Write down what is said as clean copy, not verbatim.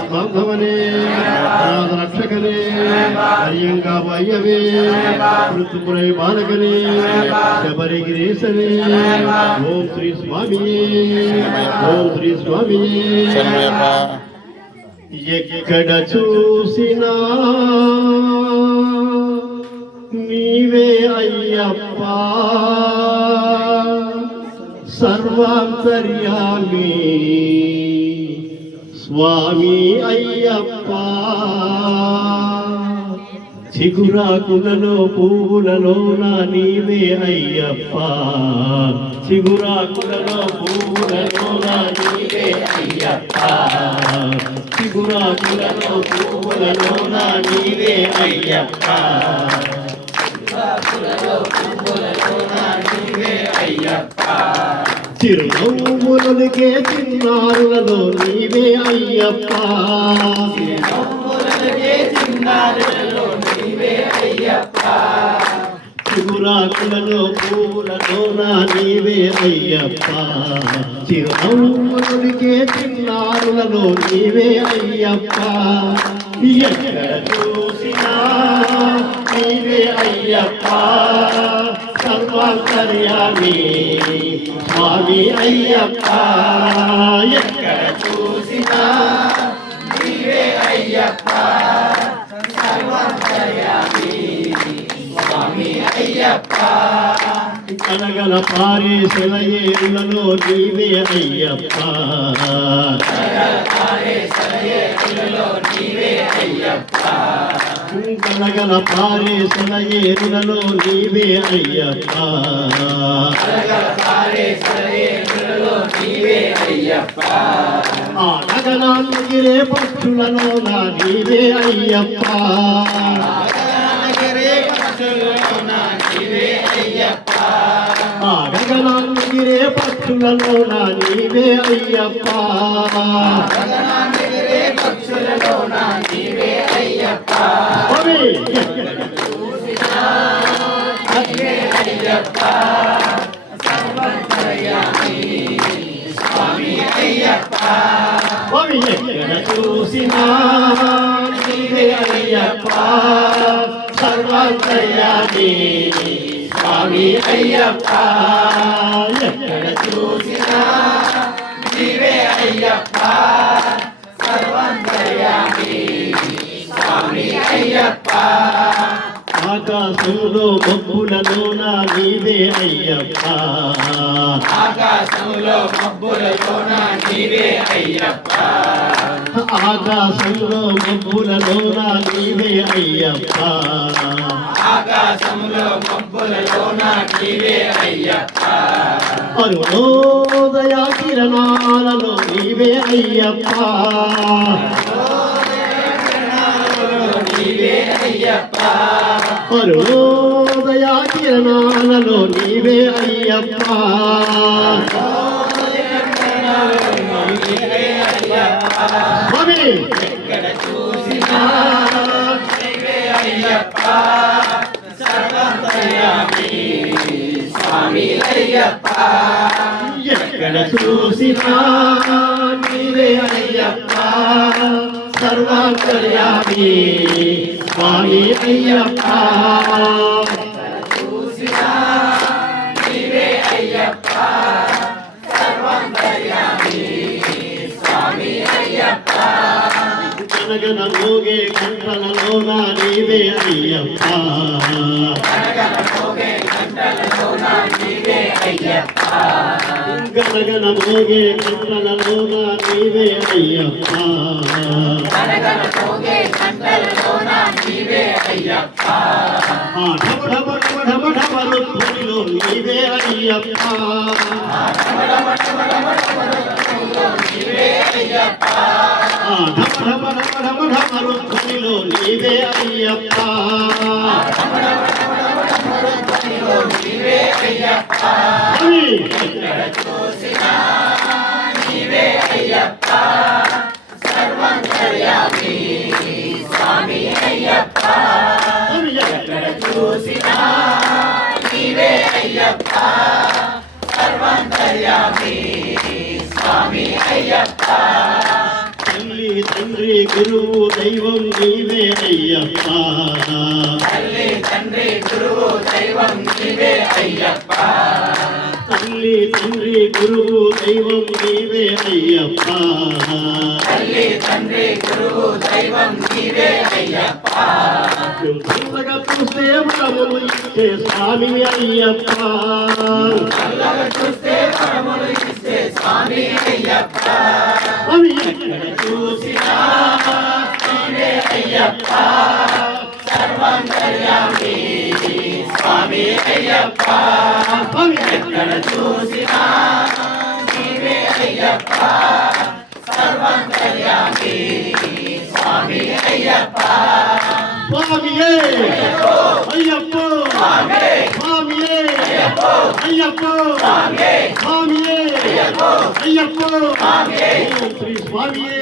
ఆత్మాంగమనే రక్షకనే హరియంగా వయ్యవే మృతుపురై బాలకనే శబరిగిరీశనే ఓం శ్రీ స్వామియే ఓం శ్రీ స్వామియే ఎక్కడ చూసినా నీవే అయ్యప్ప సర్వాంతర్యామి స్వామి అయ్యప్ప చిగురాకులలో పువ్వులలో నా నీవే అయ్యప్ప చిగురాకులలో పువ్వులలో నా నీవే అయ్యప్ప చిగురాకులలో పువ్వులలో నా నీవే అయ్యప్ప చిరునవ్వులకే చిన్నారులలో నీవే అయ్యప్ప చిగురాకులలో పూలలో నా నీవే అయ్యప్ప చిరునవ్వులకే చిన్నారులలో నీవే అయ్యప్ప ఎక్కడ చూసినా నీవే అయ్యప్ప సర్వాంతర్యామి స్వామి అయ్యప్ప ఎక్కడ చూసినా నీవే అయ్యప్ప సర్వాంతర్యామి స్వామి అయ్యప్ప కనగల పారే సెలయేరులలో నీవే అయ్యప్ప కనగల పారే సెలయేరులలో నీవే అయ్యప్ప ఆ గగనాన్ని గిరే పక్షులలో నా నీవే అయ్యప్ప ఆ గగనాన్ని గిరే పక్షులలో నా నీవే అయ్యప్ప ఎక్కడ చూసినా నీవే అయ్యప్ప సర్వాంతర్యామి స్వామి అయ్యప్ప ఎక్కడ చూసినా నీవే అయ్యప్ప సర్వాంతర్యామి స్వామి అయ్యప్ప ఆకాశంలో మబ్బులలో నా నీవే అయ్యప్ప ఆకాశంలో మబ్బులలో నా నీవే అయ్యప్ప ఆకాశంలో మబ్బులలో నా నీవే అయ్యప్ప ఆకాశంలో మబ్బులలో నా నీవే అయ్యప్ప అరుణోదయ కిరణాలలో నీవే అయ్యప్ప అరుణోదయ కిరణాలలో నీవే అయ్యప్ప ఎక్కడ చూసినా నీవే అయ్యప్ప సర్వాంతర్యామి స్వామి అయ్యప్ప ఎక్కడ చూసినా నీవే అయ్యప్ప సర్వాంతర్యామి స్వామి అయ్యప్ప చూసినా నీవే అయ్యప్ప సర్వాంతర్యామి స్వామి అయ్యప్ప కనగన మోగే గంటలలో నా నీవే అయ్యప్ప కనగన మోగే గంటలలో నా నీవే అయ్యప్ప గనగన మోగే గంటలలో నా నీవే అయ్యప్ప గనగన మోగే గంటలలో నా నీవే అయ్యప్ప ఆ ఢమ ఢమ ఢమ ఢమ ఢమ రుద్రునిలో నీవే అయ్యప్ప ఢమ ఢమ ఢమ ఢమ ఢమ రుద్రునిలో నీవే అయ్యప్ప ఆ ఢమ ఢమ ఢమ ఢమ ఢమ రుద్రునిలో నీవే అయ్యప్ప ఢమ ఢమ ఢమ ఢమ ఢమ రుద్రునిలో నీవే అయ్యప్ప ఎక్కడ చూసినా నీవే అయ్యప్ప సర్వాంతర్యామి స్వామి అయ్యప్ప ఎక్కడ చూసినా నీవే అయ్యప్ప సర్వాంతర్యామి స్వామి అయ్యప్ప తల్లి తండ్రి గురువు దైవం నీవే అయ్యప్ప తల్లి తండ్రి గురువు దైవం నీవే అయ్యప్ప తల్లి తండ్రి గురువు దైవం నీవే అయ్యప్ప తల్లి తండ్రి గురువు దైవం నీవే అయ్యప్ప చల్లగా చూస్తే వరములు ఇచ్చే స్వామి అయ్యప్ప చల్లగా చూస్తే వరములు ఇచ్చే స్వామి అయ్యప్ప అవి ఎక్కడ చూసినా నీవే అయ్యప్ప సర్వాంతర్యామి స్వామి అయ్యప్ప అవి ఎక్కడ చూసినా నీవే అయ్యప్ప సర్వాంతర్యామి స్వామి అయ్యప్ప స్వామియే అయ్యప్ప స్వామియే అయ్యప్ప స్వామియే అయ్యప్ప ఓం శ్రీ స్వామియే